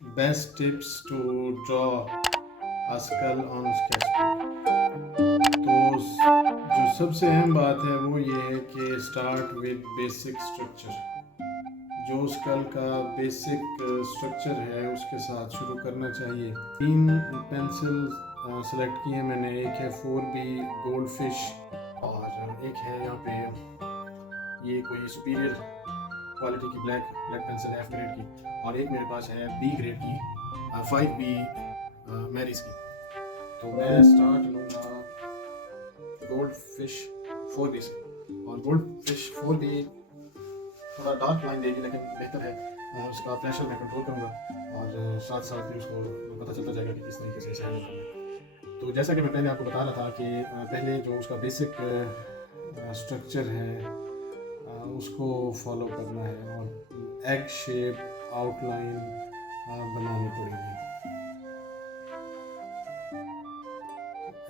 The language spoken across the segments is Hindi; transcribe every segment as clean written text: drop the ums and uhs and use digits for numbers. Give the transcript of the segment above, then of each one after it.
Best tips to draw a skull on sketchbook. तो जो सबसे अहम बात है वो ये है कि स्टार्ट विद बेसिक स्ट्रक्चर। जो स्कल का बेसिक स्ट्रक्चर है उसके साथ शुरू करना चाहिए। 3 पेंसिल सेलेक्ट किए मैंने। एक है 4B गोल्ड फिश, और एक है यहाँ पे ये कोई सुपीरियर क्वालिटी की ब्लैक ब्लैक पेंसिल है F ग्रेड की, और एक मेरे पास है B ग्रेड की 5B मैरीज की। तो मैं स्टार्ट लूँगा गोल्ड फिश 4B से। और गोल्ड फिश 4B थोड़ा डार्क लाइन देगी, लेकिन बेहतर है उसका प्रेशर मैं कंट्रोल करूँगा, और साथ साथ भी उसको पता चलता जाएगा कि किस तरीके से इसे हैंडल करना है। तो जैसा कि मैं पहले आपको बता रहा था कि पहले जो उसका बेसिक स्ट्रक्चर है उसको फॉलो करना है, और एग शेप आउटलाइन बनानी पड़ेगी।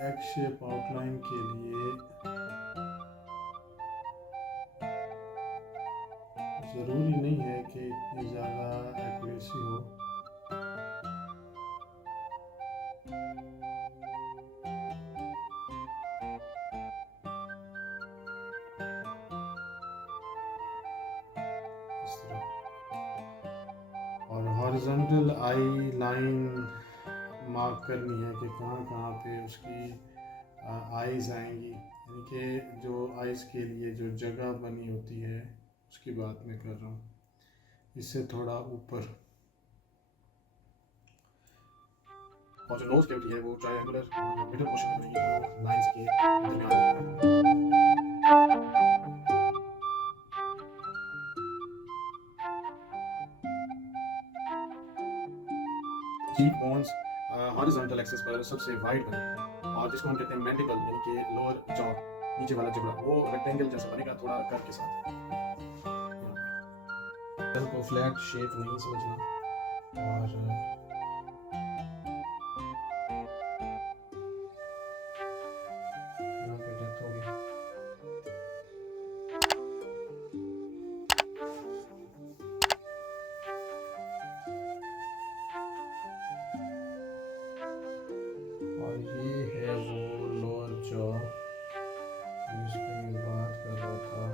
एग शेप आउटलाइन के लिए ज़रूरी नहीं है कि इतनी ज़्यादा एक्यूरेसी हो। इस तरह। और हॉरिजॉन्टल आई लाइन मार्क करनी है कि कहाँ कहाँ पे उसकी आइज़ आएंगी, यानी कि जो आइज़ के लिए जो जगह बनी होती है उसकी बात मैं कर रहा हूँ। इससे थोड़ा ऊपर, और जो नोज़ कैविटी है वो ट्रायंगुलर मिडल पोर्शन में बनेगी, लाइंस के दरमियान। चीक बोन्स हॉरिजॉन्टल एक्सिस पर सबसे वाइड बने, और जिसको हम कहते हैं मैंडिबल यानी कि लोअर जॉ, नीचे वाला जबड़ा, वो रेक्टेंगल जैसा बनेगा थोड़ा कर के साथ। को फ्लैट शेप नहीं समझना, और यहाँ पे डेप्थ होगी। और ये है वो लोअर जॉ जिसकी मैं बात कर रहा था।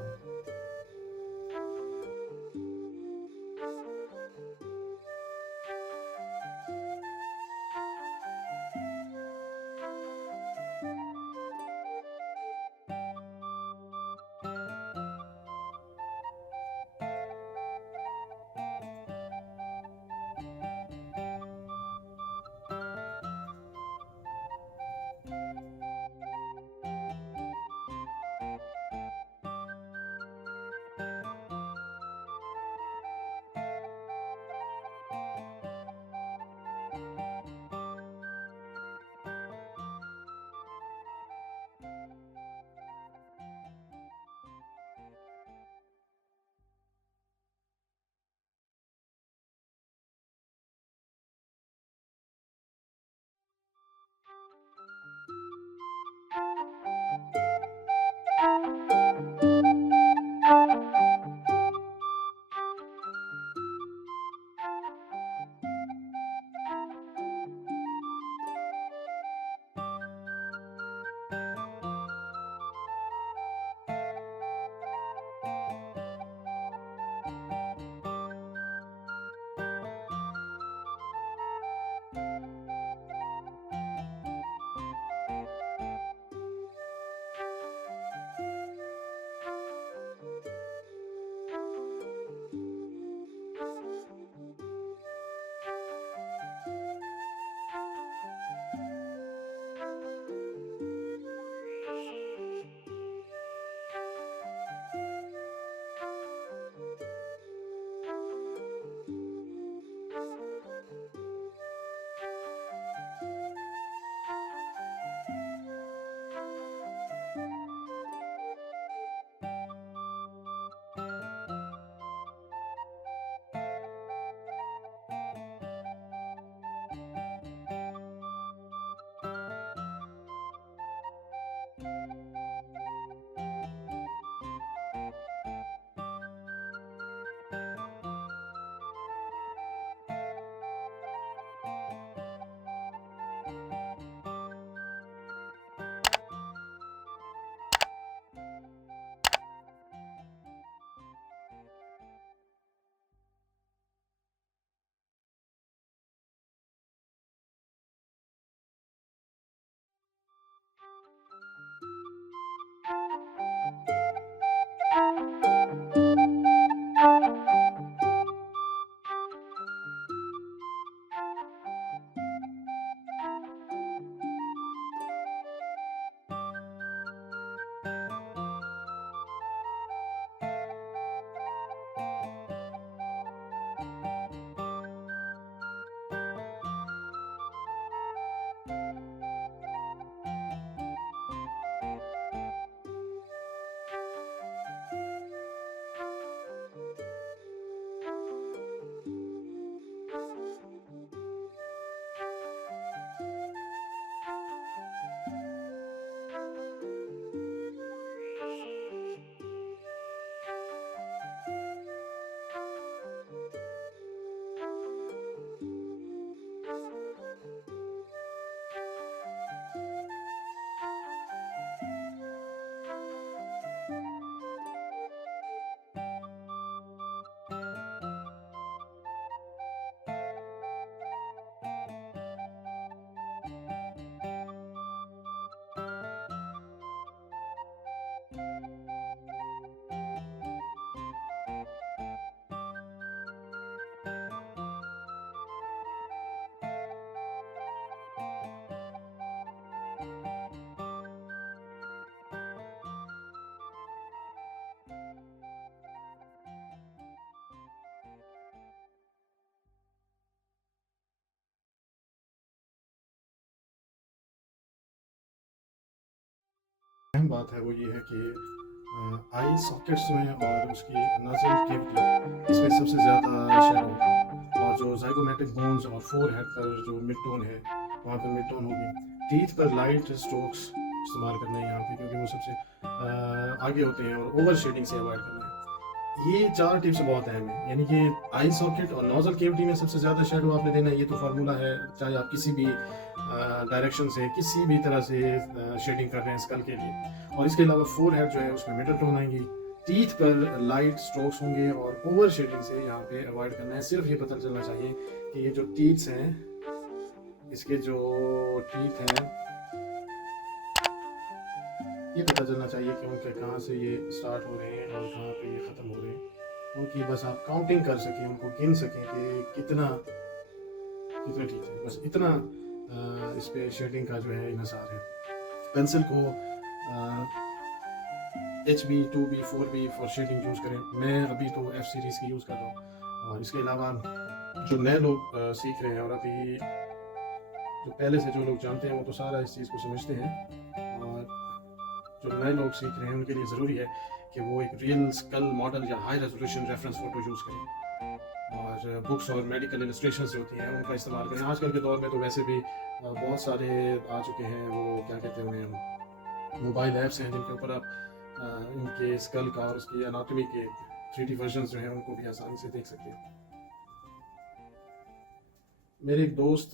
अहम बात है वो ये है कि आई सॉकेट्स में और उसकी नज़ल केविटी इसमें सबसे ज़्यादा शेडो होगा, और जो जाइगोमेटिक बोन्स और फोर हेड पर जो मिड टोन है वहाँ पर मिड टोन होगी। टीथ पर लाइट स्ट्रोक्स इस्तेमाल करना है यहाँ पे, क्योंकि वो सबसे आगे होते हैं, और ओवर शेडिंग से अवॉइड करना है। ये 4 टिप्स बहुत अहम है, यानी कि आई सॉकेट और नोजल केविटी में सबसे ज़्यादा शेडो आपने देना है। ये तो फार्मूला है, चाहे आप किसी भी डायरेक्शन से किसी भी तरह से शेडिंग कर रहे हैं स्कल के लिए। और इसके अलावा फोर हेड जो है उसमें मिडल टोन आएंगी, टीथ पर लाइट स्ट्रोक्स होंगे, और ओवर शेडिंग से यहाँ पे अवॉइड करना है। सिर्फ ये पता चलना चाहिए कि ये जो टीथ्स हैं, इसके जो टीथ हैं, ये पता चलना चाहिए कि उनके कहाँ से ये स्टार्ट हो रहे हैं और कहाँ पे ये ख़त्म हो रहे हैं। उनकी बस आप काउंटिंग कर सकें, उनको गिन सकें कि कितने टीथ हैं, बस इतना इस पे शेडिंग का जो है इन्हसार है। पेंसिल को HB 2B 4B for shading use करें। मैं अभी तो F सीरीज़ की यूज़ कर रहा हूँ। और इसके अलावा जो नए लोग सीख रहे हैं, और अभी जो पहले से जो लोग जानते हैं वो तो सारा इस चीज़ को समझते हैं, और जो नए लोग सीख रहे हैं उनके लिए ज़रूरी है कि वो एक रियल स्कल मॉडल या high resolution reference photo use करें, और बुक्स और मेडिकल इलस्ट्रेशंस जो होती हैं उनका इस्तेमाल करें। आजकल के दौर में तो वैसे भी बहुत सारे आ चुके हैं, वो क्या कहते हैं उन्हें, मोबाइल ऐप्स हैं जिनके ऊपर आप इनके स्कल का और उसकी एनाटॉमी के 3D वर्जन्स जो हैं उनको भी आसानी से देख सकते हैं। मेरे एक दोस्त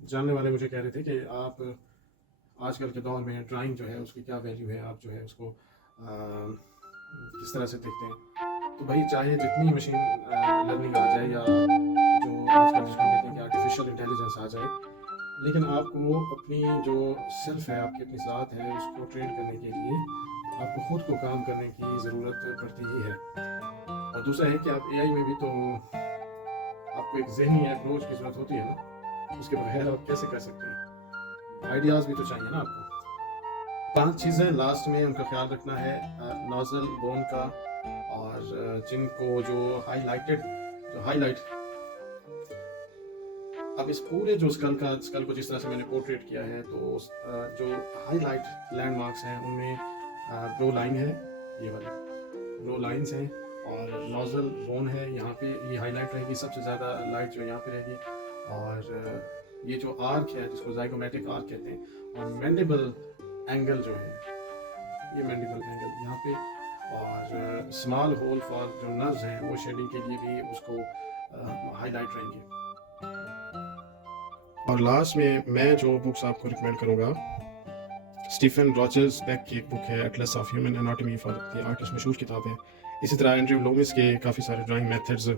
जानने वाले मुझे कह रहे थे कि आप आजकल के दौर में ड्राइंग जो है उसकी क्या वैल्यू है, आप जो है उसको किस तरह से देखते हैं। तो भाई, चाहे जितनी मशीन लर्निंग आ जाए या जो आजकल जिसको कहते हैं कि आर्टिफिशियल इंटेलिजेंस आ जाए, लेकिन आपको अपनी जो सेल्फ है, आपकी अपनी ज़ात है, उसको ट्रेन करने के लिए आपको ख़ुद को काम करने की ज़रूरत पड़ती ही है। और दूसरा है कि आप AI में भी तो आपको एक ज़हनी अप्रोच की ज़रूरत होती है ना, उसके बगैर आप कैसे कर सकते हैं। आइडियाज़ भी तो चाहिए ना आपको। 5 चीज़ें लास्ट में उनका ख्याल रखना है, नोजल बोन का, और जिनको जो हाईलाइट अब इस पूरे जो स्कल को जिस तरह से मैंने पोर्ट्रेट किया है, तो जो हाईलाइट लैंडमार्क्स हैं उनमें ब्रो लाइन है, ये वाली ब्रो लाइन्स हैं, और नोजल बोन है, यहाँ पे ये हाईलाइट रहेगी, सबसे ज़्यादा लाइट जो यहाँ पे रहेगी। और ये जो आर्क है जिसको जाइगोमेटिक आर्क कहते हैं, और मैंडिबल एंगल जो है, ये मैंडिबल एंगल यहाँ पे, और स्मॉल होल फॉर जो नर्व्स हैं वो शेडिंग के लिए भी उसको हाईलाइट रहेंगे। और लास्ट में मैं जो बुक्स आपको रिकमेंड करूँगा, स्टीफन रॉजर्स बेक की एक बुक है, Atlas of human anatomy for the artist, मशहूर किताब है। इसी तरह एंड्रयू लूमिस के काफ़ी सारे ड्राइंग मेथड्स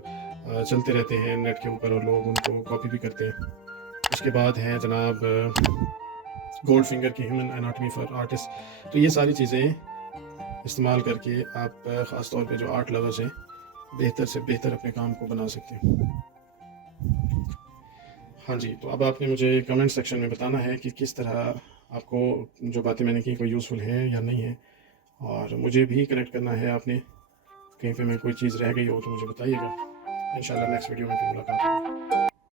चलते रहते हैं नेट के ऊपर, और लोग उनको कॉपी भी करते हैं। उसके बाद है जनाब गोल्ड फिंगर की ह्यूमन एनाटॉमी फॉर आर्टिस्ट। तो ये सारी चीज़ें इस्तेमाल करके आप ख़ास तौर पे जो आर्ट लवर्स हैं बेहतर से बेहतर अपने काम को बना सकते हैं। हाँ जी, तो अब आपने मुझे कमेंट सेक्शन में बताना है कि किस तरह आपको जो बातें मैंने की कोई यूज़फुल है या नहीं है, और मुझे भी करेक्ट करना है। आपने कहीं पे मैं कोई चीज़ रह गई हो तो मुझे बताइएगा। इंशाल्लाह नेक्स्ट वीडियो में फिर मुलाकात होगी।